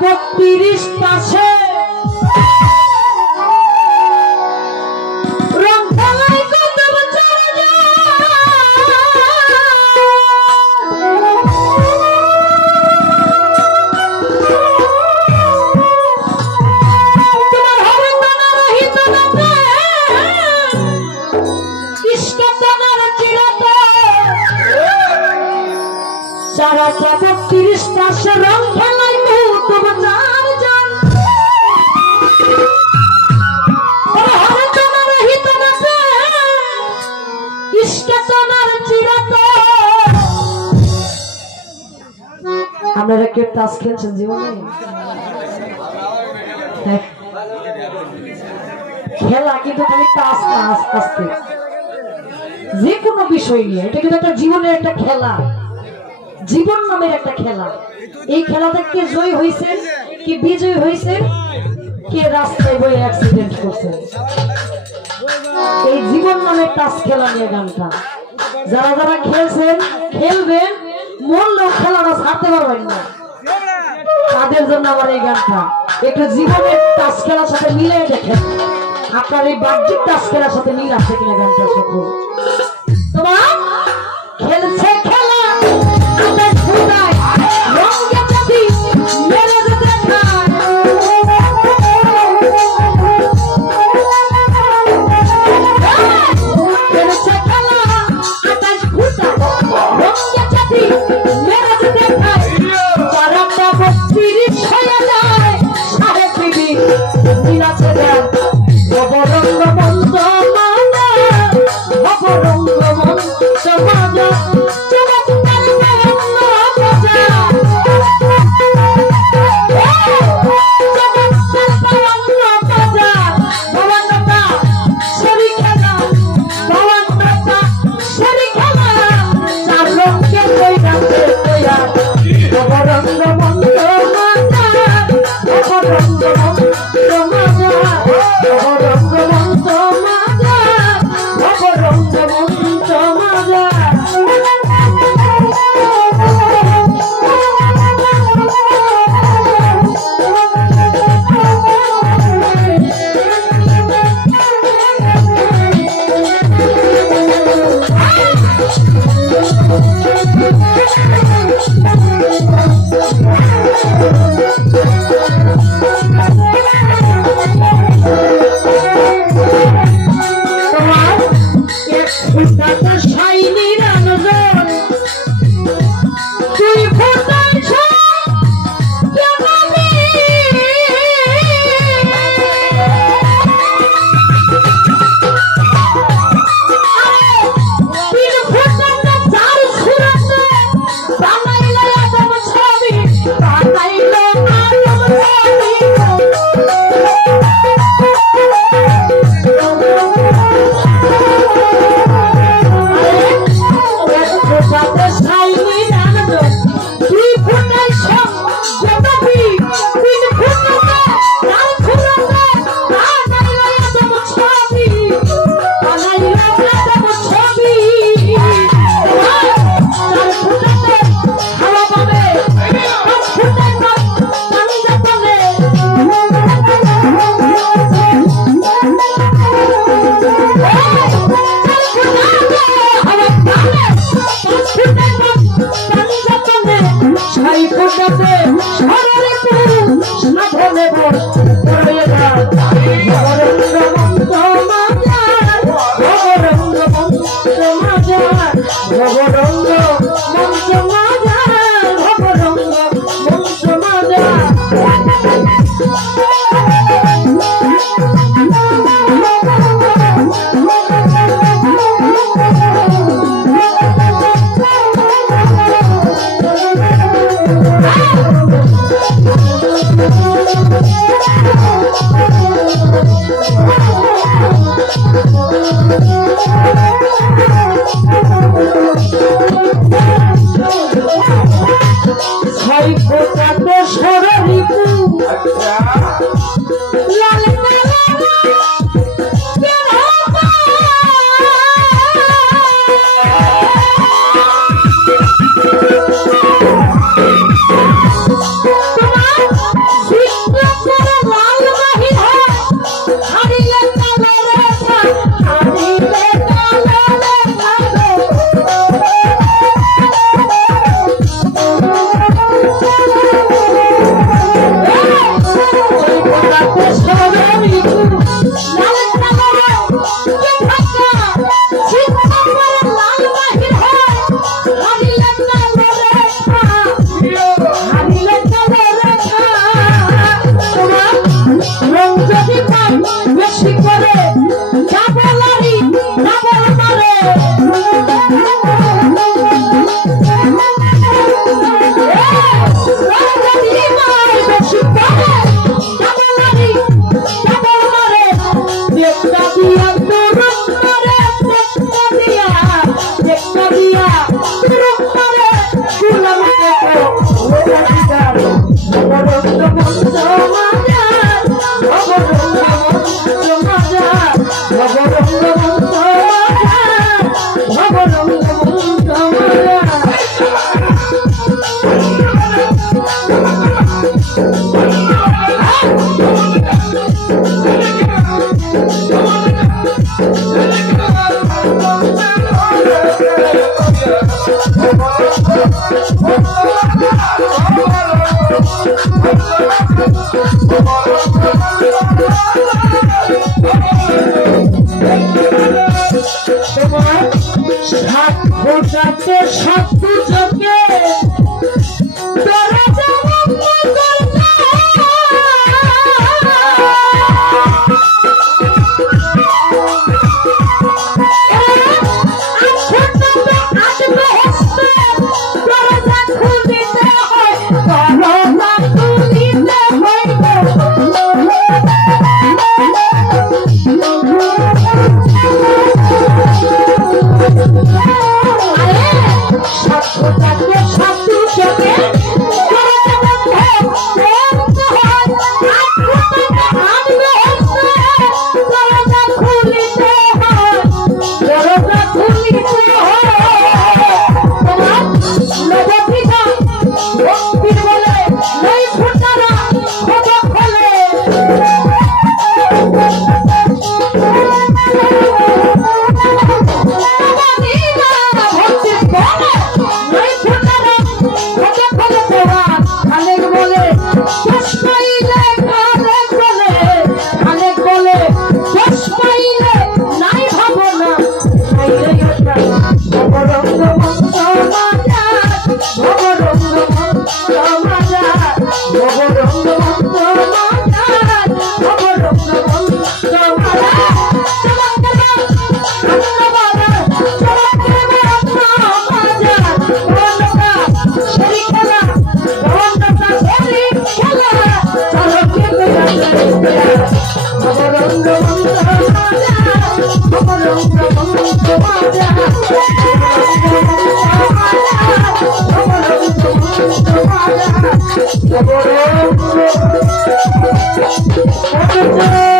32 পাশে রং খেলাই কত বছর তোমার হবে না রহিত না ইষ্ট তোমার চিরত চারাটা 32 পাশে রং খেলাই কত বছর জান হবে তোমার রহিত না ইষ্ট তোমার চিরত। আপনারা কেউ তাস খেলছেন জীবনে? খেলা কিন্তু খালি তাস না, আস্তে আস্তে যে কোনো বিষয় নিয়ে এটা কিন্তু একটা জীবনের একটা খেলা, জীবন নামের একটা খেলা। এই খেলাতে কে জয় হয়েছে, কে বিজয় হয়েছে, কে রাস্তায় বয়ে অ্যাক্সিডেন্ট করছে, এই জীবন নামের তাস খেলা নিয়ে গানটা। যারা যারা খেলছেন খেলবেন, মরলেও খেলাটা ছাড়তে পারবেন না, তাদের জন্য আমার এই গানটা। একটু জীবনের তাস খেলার সাথে মিলে দেখেন আপনার এই বাহ্যিক তাস খেলার সাথে মিল আছে কিনা গানটার সাথে। তোমার খেলছে খেলা আকাশ ফুটায় রঙে চাঁদি মেরে দেখায় খেলছে খেলা আকাশ ফুটায় রঙে চাঁদি মেরে দেখায় চারাটা 32 হয়ে যায় সাড়ে বিবি মিলাছে দেন অবরঙ্গ মন্দ মানা অবরঙ্গ মন্দ মানা চমৎকার অন্য মজা চমৎকার অন্য মজা ভবানটা সরি খেলা ভবানটা সরি খেলা চার রঙের বই রাখতে তৈয়ার অবরঙ্গ মন্দ মানা অবরঙ্গ মন্দ মানা অবরঙ্গ মন্দ মানা অবরঙ্গ মন্দ মানা। তোমার সাত ফোটাতে সাত চোখে তোরা যেমন Come on.